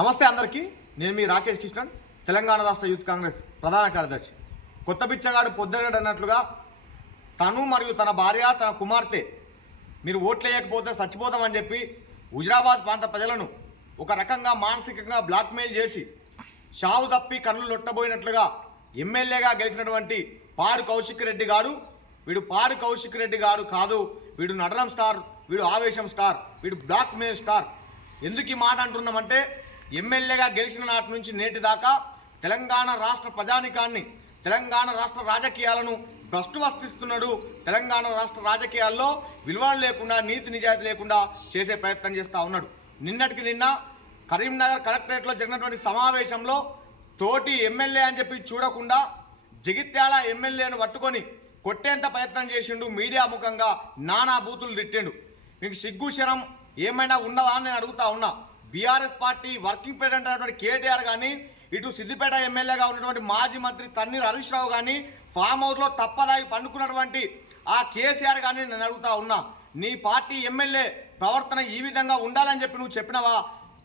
నమస్తే అందరికీ నేను మీ రాకేష్ కృష్ణన్ తెలంగాణ రాష్ట్ర యూత్ కాంగ్రెస్ ప్రధాన కార్యదర్శి కొత్త పిచ్చగాడు పొద్దుగాడు అన్నట్లుగా తను మరియు తన భార్య తన కుమార్తె మీరు ఓట్లేయకపోతే చచ్చిపోతామని చెప్పి హుజరాబాద్ ప్రాంత ప్రజలను ఒక రకంగా మానసికంగా బ్లాక్మెయిల్ చేసి షావు తప్పి కన్నులు లొట్టబోయినట్లుగా ఎమ్మెల్యేగా గెలిచినటువంటి పాడు కౌశిక్ రెడ్డి గారు వీడు పాడు కౌశిక్ రెడ్డి గారు కాదు వీడు నటనం స్టార్ వీడు ఆవేశం స్టార్ వీడు బ్లాక్మెయిల్ స్టార్ ఎందుకు ఈ మాట అంటున్నామంటే ఎమ్మెల్యేగా గెలిచిన నాటి నుంచి నేటి దాకా తెలంగాణ రాష్ట్ర ప్రజానికాన్ని తెలంగాణ రాష్ట్ర రాజకీయాలను భ్రష్టువస్తిస్తున్నాడు తెలంగాణ రాష్ట్ర రాజకీయాల్లో విలువలు లేకుండా నీతి నిజాయితీ లేకుండా చేసే ప్రయత్నం చేస్తూ ఉన్నాడు నిన్నటికి నిన్న కరీంనగర్ కలెక్టరేట్లో జరిగినటువంటి సమావేశంలో తోటి ఎమ్మెల్యే అని చెప్పి చూడకుండా జగిత్యాల ఎమ్మెల్యేను పట్టుకొని కొట్టేంత ప్రయత్నం చేసిండు మీడియా ముఖంగా నానా బూతులు తిట్టిండు మీకు సిగ్గు శరం ఏమైనా ఉన్నదా అని నేను అడుగుతా ఉన్నా బీఆర్ఎస్ పార్టీ వర్కింగ్ ప్రెసిడెంట్ అయినటువంటి కేటీఆర్ కానీ ఇటు సిద్దిపేట ఎమ్మెల్యేగా ఉన్నటువంటి మాజీ మంత్రి తన్నీర్ హరీష్ రావు కానీ ఫామ్ హౌస్లో తప్పదాగి పండుకున్నటువంటి ఆ కేసీఆర్ కానీ నేను అడుగుతా ఉన్నా నీ పార్టీ ఎమ్మెల్యే ప్రవర్తన ఈ విధంగా ఉండాలని చెప్పి నువ్వు చెప్పినవా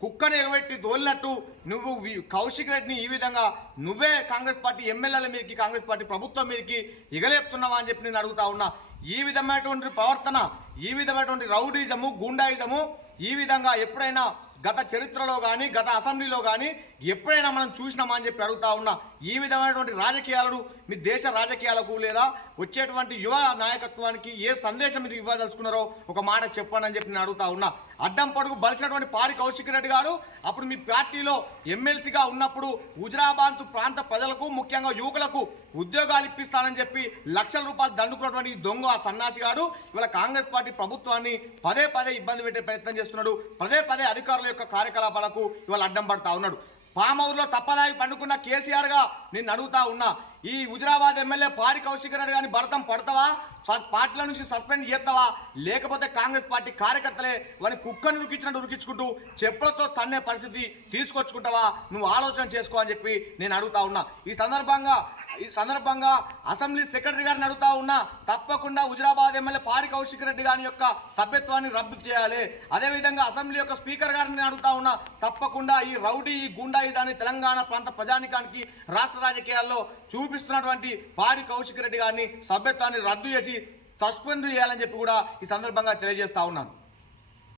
కుక్కను ఎగబెట్టి తోలినట్టు నువ్వు కౌశిక్ రెడ్డిని ఈ విధంగా నువ్వే కాంగ్రెస్ పార్టీ ఎమ్మెల్యేల మీదకి కాంగ్రెస్ పార్టీ ప్రభుత్వం మీదకి ఎగలేపుతున్నావా అని చెప్పి నేను అడుగుతా ఉన్నా ఈ విధమైనటువంటి ప్రవర్తన ఈ విధమైనటువంటి రౌడీజము గుండాయిజము ఈ విధంగా ఎప్పుడైనా గత చరిత్రలో కానీ గత అసెంబ్లీలో కానీ ఎప్పుడైనా మనం చూసినామా అని చెప్పి అడుగుతా ఉన్నా ఈ విధమైనటువంటి రాజకీయాలను మీ దేశ రాజకీయాలకు లేదా వచ్చేటువంటి యువ నాయకత్వానికి ఏ సందేశం మీరు ఇవ్వదలుచుకున్నారో ఒక మాట చెప్పానని చెప్పి నేను అడుగుతా ఉన్నా అడ్డం పొడుగు బలిసినటువంటి పాడి కౌశిక్ రెడ్డి గారు అప్పుడు మీ పార్టీలో ఎమ్మెల్సీగా ఉన్నప్పుడు హుజరాబాద్ ప్రాంత ప్రజలకు ముఖ్యంగా యువకులకు ఉద్యోగాలు ఇప్పిస్తానని చెప్పి లక్షల రూపాయలు దండుకున్నటువంటి దొంగ ఆ సన్నాసి గారు ఇవాళ కాంగ్రెస్ పార్టీ ప్రభుత్వాన్ని పదే పదే ఇబ్బంది పెట్టే ప్రయత్నం చేస్తున్నాడు పదే పదే అధికారుల యొక్క కార్యకలాపాలకు ఇవాళ అడ్డం పడతా ఉన్నాడు పామౌర్లో తప్పదాగి పండుకున్న కేసీఆర్గా నేను అడుగుతా ఉన్నా ఈ హుజరాబాద్ ఎమ్మెల్యే పాడి కౌశిక్ రెడ్డి కానీ భరతం పడతావా పార్టీల నుంచి సస్పెండ్ చేస్తావా లేకపోతే కాంగ్రెస్ పార్టీ కార్యకర్తలే వాని కుక్కను ఉరికించినట్టు ఉరికించుకుంటూ చెప్పులతో తన్నే పరిస్థితి తీసుకొచ్చుకుంటావా నువ్వు ఆలోచన చేసుకో అని చెప్పి నేను అడుగుతా ఉన్నా ఈ సందర్భంగా ఈ సందర్భంగా అసెంబ్లీ సెక్రటరీ గారిని అడుగుతా ఉన్నా తప్పకుండా హుజురాబాద్ ఎమ్మెల్యే పాడి కౌశిక్ రెడ్డి గారి యొక్క సభ్యత్వాన్ని రద్దు చేయాలి అదేవిధంగా అసెంబ్లీ యొక్క స్పీకర్ గారిని అడుగుతా ఉన్నా తప్పకుండా ఈ రౌడీ ఈ గుండాయిజాన్ని తెలంగాణ ప్రాంత ప్రజానికానికి రాష్ట్ర రాజకీయాల్లో చూపిస్తున్నటువంటి పాడి కౌశిక్ రెడ్డి గారిని సభ్యత్వాన్ని రద్దు చేసి సస్పెండ్ చేయాలని చెప్పి కూడా ఈ సందర్భంగా తెలియజేస్తా ఉన్నాను